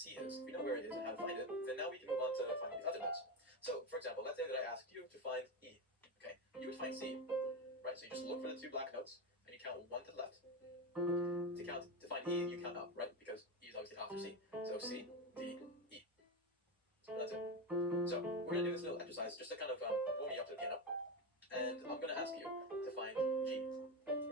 C is, if we know where it is and how to find it, then now we can move on to finding the other notes. So, for example, let's say that I asked you to find E. Okay, you would find C, right? So you just look for the two black notes and you count one to the left. To find E, you count up, right? Because E is obviously after C. So C, D, E. So that's it. So we're gonna do this little exercise just to kind of warm you up to the piano, and I'm gonna ask you to find G,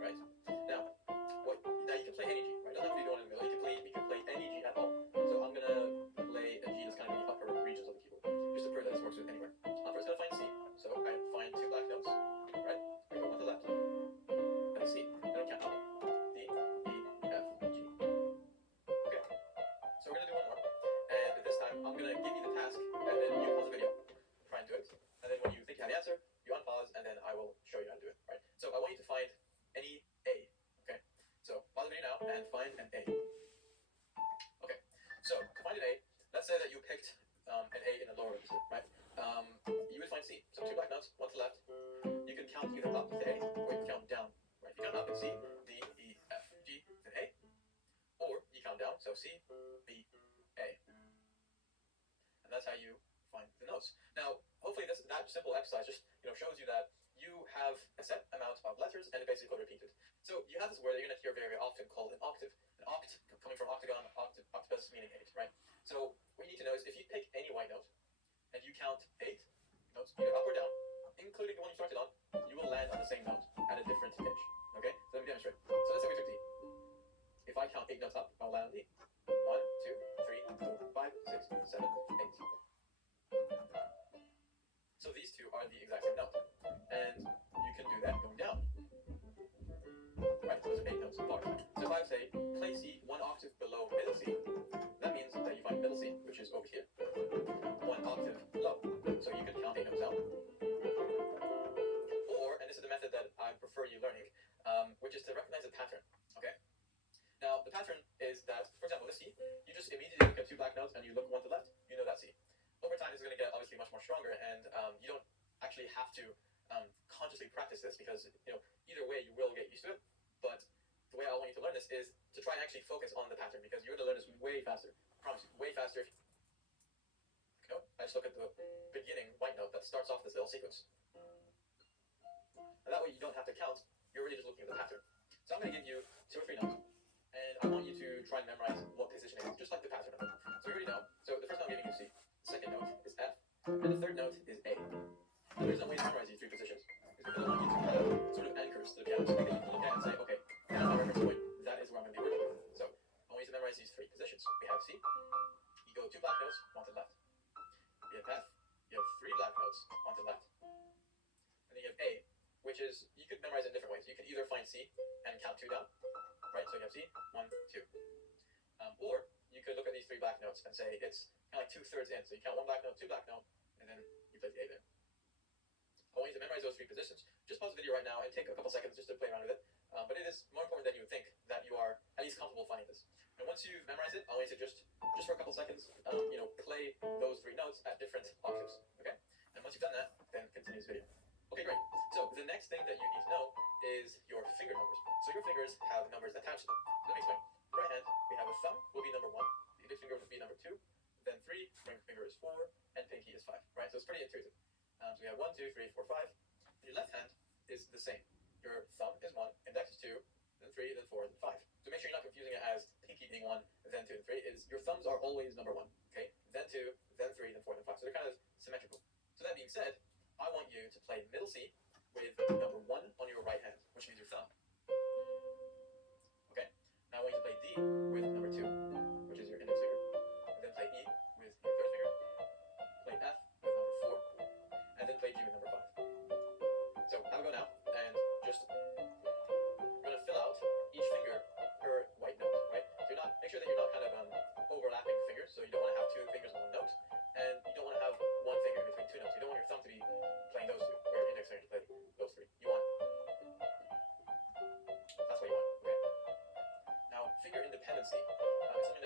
right? Now, now you can play any G, right? It doesn't have to be the one in the middle. You can play any G at all. So I'm gonna play a G that's kind of in the upper regions of the keyboard, just to prove that this works with anywhere. I'm first gonna find C. So I find two black notes, right? I go one to the left, and C. Then I count up. D, E, F, G. Okay. So we're gonna do one more, and this time I'm gonna give you the task, and then you pause the video, try and do it, and then when you think you have the answer, you unpause, and then I will show you how to do it, right? So I want you to find any A, okay? So pause the video now and find an A. Okay, so to find an A, let's say that you picked an A in the lower register, right? You would find C. So two black notes, one to the left. You can count either up to A, or you can count down, right? You count up, it's C, D, E, F, G, then A, or you count down, so C, B, A. And that's how you find the notes. Now, hopefully that simple exercise just shows you that you have a set amount of letters and it basically repeated. So you have this word that you're going to hear very, very often called an octave. An oct coming from octagon, octopus meaning 8, right? So what you need to know is if you pick any white note and you count 8 notes, either up or down, including the one you started on, you will land on the same note at a different pitch. Okay? So let me demonstrate. So let's say we took D. If I count 8 notes up, I'll land on D. 1, 2, 3, 4, 5, 6, 7, 8. So these two are the exact same note. And you can do that going down. Right, so those are 8 notes apart. So if I say play C 1 octave below middle C, that means that you find middle C, which is over here. 1 octave low. So you can count 8 notes down. Or, and this is the method that I prefer you learning, which is to recognize a pattern. Okay? Now, the pattern is that, for example, this C, you just immediately look at two black notes and you look one to the left, you know that's C. Over time, this is going to get obviously much more stronger, and you don't actually have to consciously practice this because, either way you will get used to it. But the way I want you to learn this is to try and actually focus on the pattern because you're going to learn this way faster. I promise you, way faster. I just look at the beginning white note that starts off this little sequence. And that way you don't have to count, you're really just looking at the pattern. So I'm going to give you 2 or 3 notes, and I want you to try and memorize what position it is, just like the pattern of it. So you already know. So the first note I'm giving you is C. The second note is F, and the third note is A. Now, there's no way to memorize these 3 positions. It's because I want you to have sort of anchors to the piano, something that you can look at and say, okay, that's my reference point. That is where I'm going to be working. So I want you to memorize these 3 positions. We have C. You go 2 black notes, 1 to the left. You have F. You have 3 black notes, 1 to the left. And then you have A, which is, you could memorize it in different ways. You could either find C and count 2 down, right? So you have C, 1, 2. Or you could look at these 3 black notes and say it's kind of like 2/3 in. So you count 1 black note, 2 black note, and then you play the A there. I want you to memorize those 3 positions. Just pause the video right now and take a couple seconds just to play around with it. But it is more important than you would think that you are at least comfortable finding this. And once you've memorized it, I want you to just for a couple seconds, play those 3 notes at different octaves. Okay? And once you've done that, then continue this video. Okay, great. So the next thing that you need to know is your finger numbers. So your fingers have numbers attached to them. So let me explain. The right hand, we have a thumb will be number 1, the index finger will be number 2, then 3, ring finger is 4, and pinky is 5. Right? So it's pretty intuitive. So we have 1, 2, 3, 4, 5. And your left hand is the same. Your thumb is 1, index is 2, then 3, then 4, then 5. So make sure you're not confusing it as pinky being 1, then 2, and 3. Your thumbs are always number 1. Okay? Then 2, then 3, then 4, then 5. So they're kind of symmetrical. So that being said, I want you to play middle C with number 1 on your right hand, which means your thumb. Okay? Now I want you to play D with number 2, which is your index finger. And then play E with your third finger. Play F with number 4. And then play G with number 5. So have a go now, and just we're going to fill out each finger per white note, right? So make sure that you're not kind of overlapping fingers, so you don't want to have 2 fingers on 1 note, and you don't want to have 1 finger in between 2 notes. You don't want your thumb to be playing those 2, or your index finger to play those 3. You want, that's what you want, okay? Now, finger independency. It's something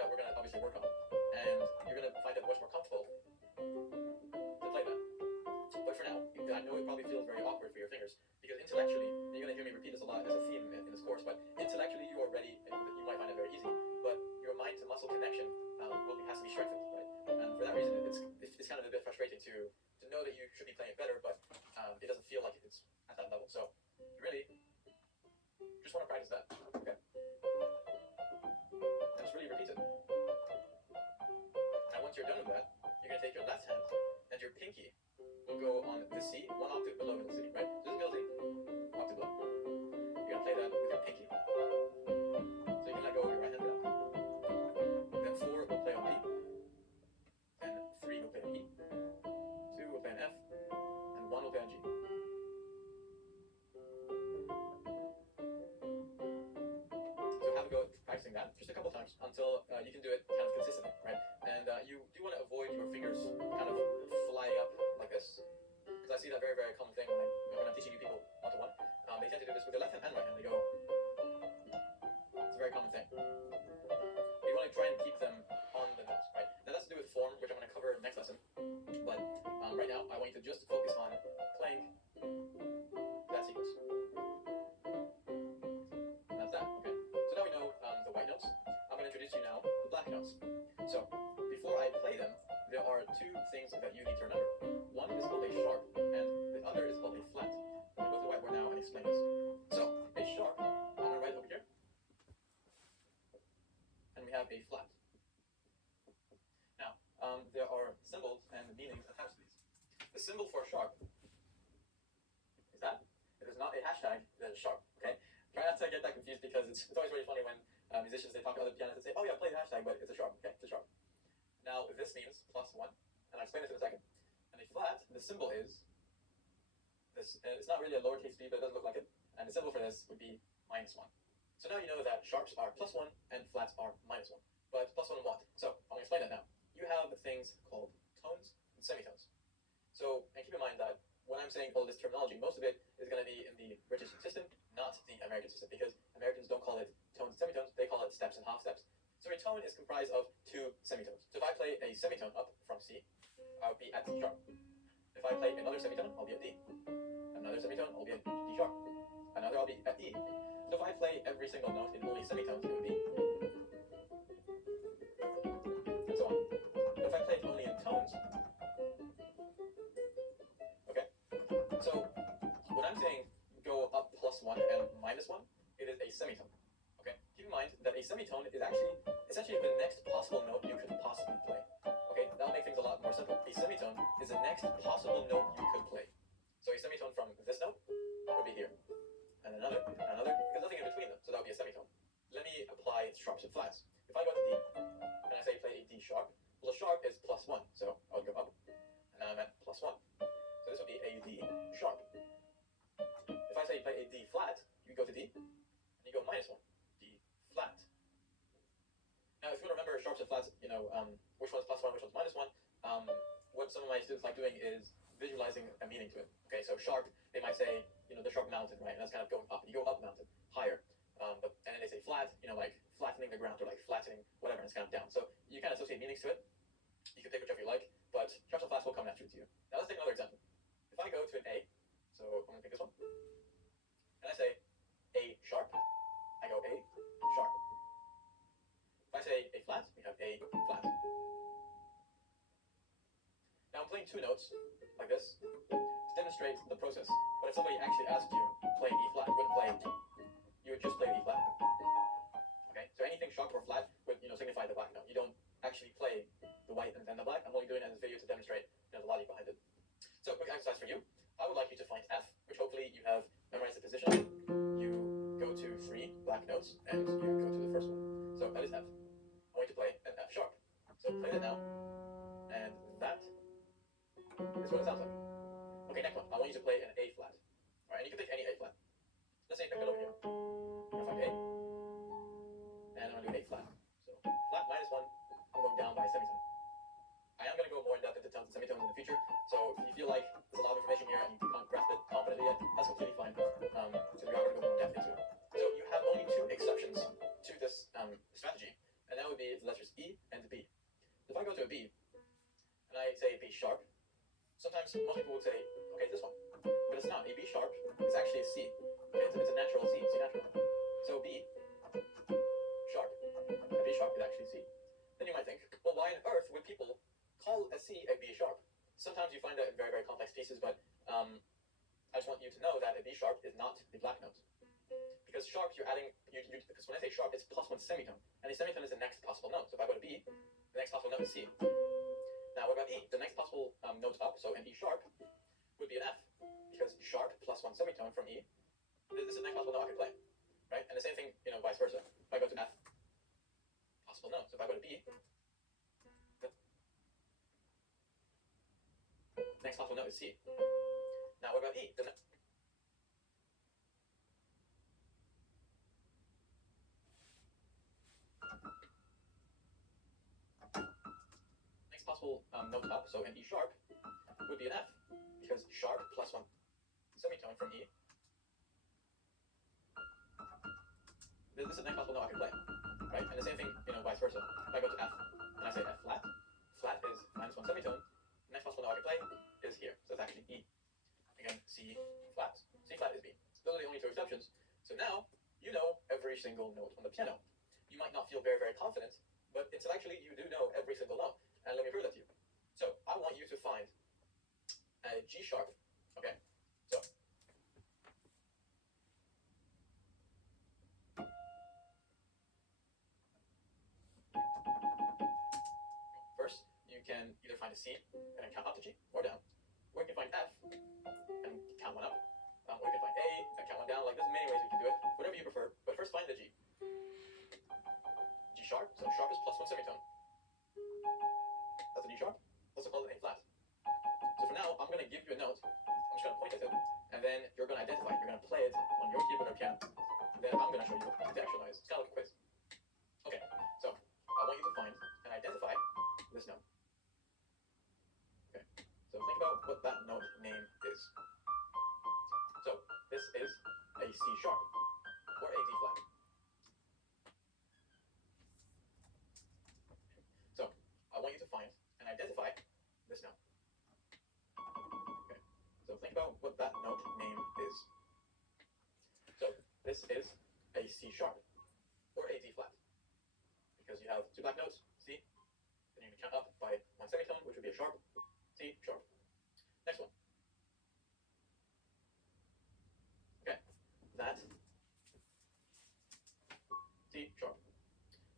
a bit frustrating to know that you should be playing it better, but it doesn't feel like it's at that level. So you really just want to practice that. Okay. And just really repeat it. And once you're done with that, you're going to take your left hand and your pinky will go on the C, one octave below middle C, right? So this is middle C, octave below. You're going to play that with your pinky. So you can let go of your right hand for that. Then 4 will play on D. Then 3 will play on E. 2 will play on F. And 1 will play on G. So have a go at practicing that just a couple times until you can do it kind of consistently, right? And you do want to avoid your fingers kind of flying up like this, because I see that very, very common thing when I'm teaching new people one-to-one. They tend to do this with their left hand and right hand. They go. It's a very common thing. You want to try and keep them on the notes, right? Now that's to do with form, which I'm going to cover next lesson. But right now, I want you to just focus on playing that sequence. And that's that, okay? So now we know the white notes. I'm going to introduce you now the black notes. So before I play them, there are 2 things that you need to remember. One is called a sharp, and the other is called a flat. I'm going to go to the whiteboard now and explain this. So a sharp, I'm going to write over here. And we have a flat. Now, there are symbols and meanings attached to these. The symbol for sharp is that. It is not a hashtag, it is sharp, okay? Try not to get that confused, because it's always really funny when musicians, they talk to other pianists and say, oh yeah, play the hashtag, but it's a sharp, okay, it's a sharp. Now, this means +1, and I'll explain this in a second. And a flat, the symbol is this, it's not really a lowercase b, but it doesn't look like it. And the symbol for this would be -1. So now you know that sharps are +1 and flats are -1. But +1 and what? So I'm going to explain that now. You have things called tones and semitones. So, and keep in mind that when I'm saying all this terminology, most of it is going to be in the British system, not the American system, because Americans don't call it tones and semitones, they call it steps and half steps. So a tone is comprised of 2 semitones. So if I play a semitone up from C, I'll be at C sharp. If I play another semitone, I'll be at D. Another semitone, I'll be at D sharp. Another, I'll be at E. So if I play every single note in only semitones, it would be, and so on. But if I play it only in tones, okay? So when I'm saying go up +1 and -1, it is a semitone. Okay? Keep in mind that a semitone is actually essentially the next possible note you could possibly play. Okay? That'll make things a lot more simple. A semitone is the next possible note you could play. So a semitone from this note would be here. And another, there's nothing in between them, so that would be a semitone. Let me apply sharps and flats. If I go to D, and I say play a D sharp, well, the sharp is +1, so I would go up, and now I'm at +1. So this would be a D sharp. If I say play a D flat, you go to D, and you go -1, D flat. Now, if you want to remember sharps and flats, you know, which one's +1, which one's -1, what some of my students like doing is visualizing a meaning to it. Okay, so sharp, they might say, you know, the sharp mountain, right? And that's kind of going up. You go up mountain, higher. And then they say flat, you know, like flattening the ground or like flattening whatever, and it's kind of down. So you kind of associate meanings to it. You can pick whichever you like, but sharps and flats will come naturally to you. Now let's take another example. If I go to an A, so I'm going to pick this one, and I say A sharp, I go A sharp. If I say A flat, we have A flat. Now I'm playing 2 notes like this to demonstrate the process. But if somebody actually asked you play E flat, you wouldn't play, you would just play E flat. Okay, so anything sharp or flat would, you know, signify the black note. You don't actually play the white and then the black. I'm only doing it in this video to demonstrate, you know, the logic behind it. So quick exercise for you. I would like you to find F, which hopefully you have memorized the position. You go to 3 black notes and you go to the first one. So that is F. I want you to play an F sharp. So play that now, and that is what it sounds like. Okay, next one. I want you to play an A flat. Alright, and you can pick any A flat. Let's say you pick it over here. I'm going to find A, and I'm going to do an A flat. So flat -1, I'm going down by a semitone. I am going to go more in depth into tones and semitones in the future, so if you feel like there's a lot of information here and you can't grasp it confidently yet, that's completely fine. So we are going to go more in depth into it. So you have only 2 exceptions to this strategy, and that would be the letters E and B. If I go to a B, and I say B sharp, sometimes most people would say, okay, it's this one. But it's not. A B sharp is actually a C. Okay, it's a natural C, C natural. So B sharp, a B sharp is actually C. Then you might think, well, why on earth would people call a C a B sharp? sometimes you find that in very, very complex pieces, but I just want you to know that a B sharp is not the black note. Because sharp, you're adding, because when I say sharp, it's plus one semitone. And the semitone is the next possible note. So if I go to B, the next possible note is C. Now what about E? The next possible note up, so an E sharp, would be an F. Because sharp plus one semitone from E, this is the next possible note I could play. Right? And the same thing, vice versa. If I go to F, possible note. So if I go to B, the next possible note is C. Now what about E? The next possible note up, so an E sharp, would be an F. Because sharp plus one semitone from E, this is the next possible note I can play. Right? And the same thing, vice versa. If I go to F and I say F flat, flat is minus one semitone. The next possible note I can play is here. So it's actually E. Again, C flat. C flat is B. Those are the only two exceptions. So now you know every single note on the piano. You might not feel very, very confident, but intellectually you do know every single note. And let me prove that to you. So I want you to find a G sharp. Okay? So first, you can either find a C and count up to G, or down. Or you can find F and count one up. Or you can find A and count one down. Like, there's many ways we can do it. Whatever you prefer. But first find the G. G sharp. So sharp is plus one semitone. That's a D sharp. Also called an A flat. So for now, I'm going to give you a note. I'm just going to point at it. And then you're going to identify it. You're going to play it on your keyboard or piano. Then I'm going to show you the actual noise. It's kind of like a quiz. Okay. So I want you to find and identify this note. Okay. So think about what that note name is. So this is a C sharp or a D flat. So I want you to find and identify this note. Okay. So think about what that note name is. So this is a C sharp or a D flat. Because you have two black notes, C, then you can count up by one semitone, which would be a sharp, C sharp. Next one. Okay, that, C sharp.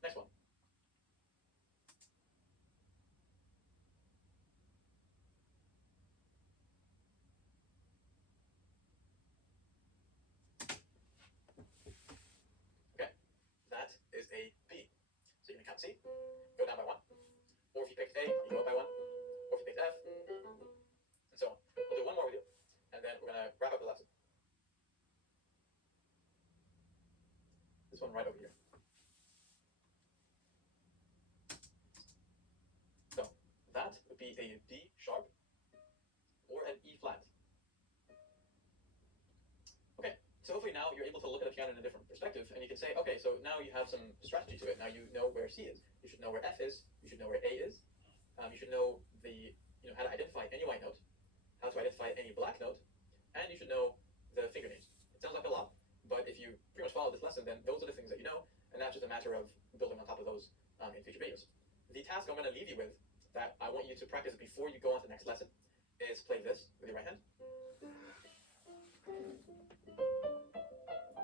Next one. Okay, that is a B. So you can count C, go down by one. Or if you picked A, you go up by one. Or if you picked F, and so on. We'll do one more with you, and then we're going to wrap up the lesson. This one right over here. So that would be a D sharp or an E flat. Okay, so hopefully now you're able to look at the piano in a different perspective, and you can say, okay, so now you have some strategy to it. Now you know where C is. You should know where F is. You should know where A is. You should know how to identify any white note, how to identify any black note, and you should know the finger names. It sounds like a lot, but if you pretty much follow this lesson, then those are the things that you know, and that's just a matter of building on top of those in future videos. The task I'm going to leave you with, that I want you to practice before you go on to the next lesson, is play this with your right hand,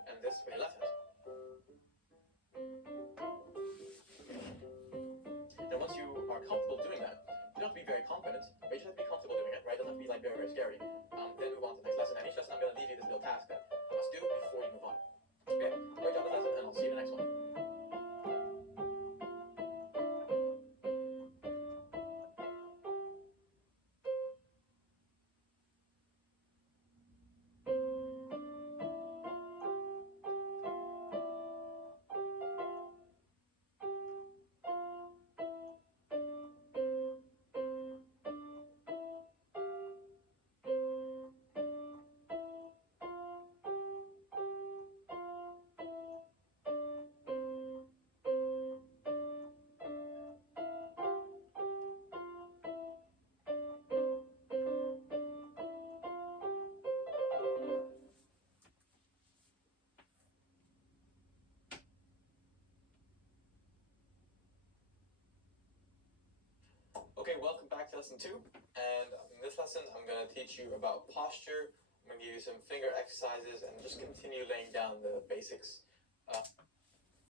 and this with your left hand. And once you are comfortable doing that, you don't have to be very confident, but you just have to be comfortable doing it, right? It doesn't have to be like very, very scary. Then move on to the next lesson. And each lesson I'm going to leave you this little task that you must do before you move on. Okay, great job this lesson, and I'll see you in the next one. Okay, welcome back to lesson 2. And in this lesson, I'm going to teach you about posture. I'm going to give you some finger exercises and just continue laying down the basics.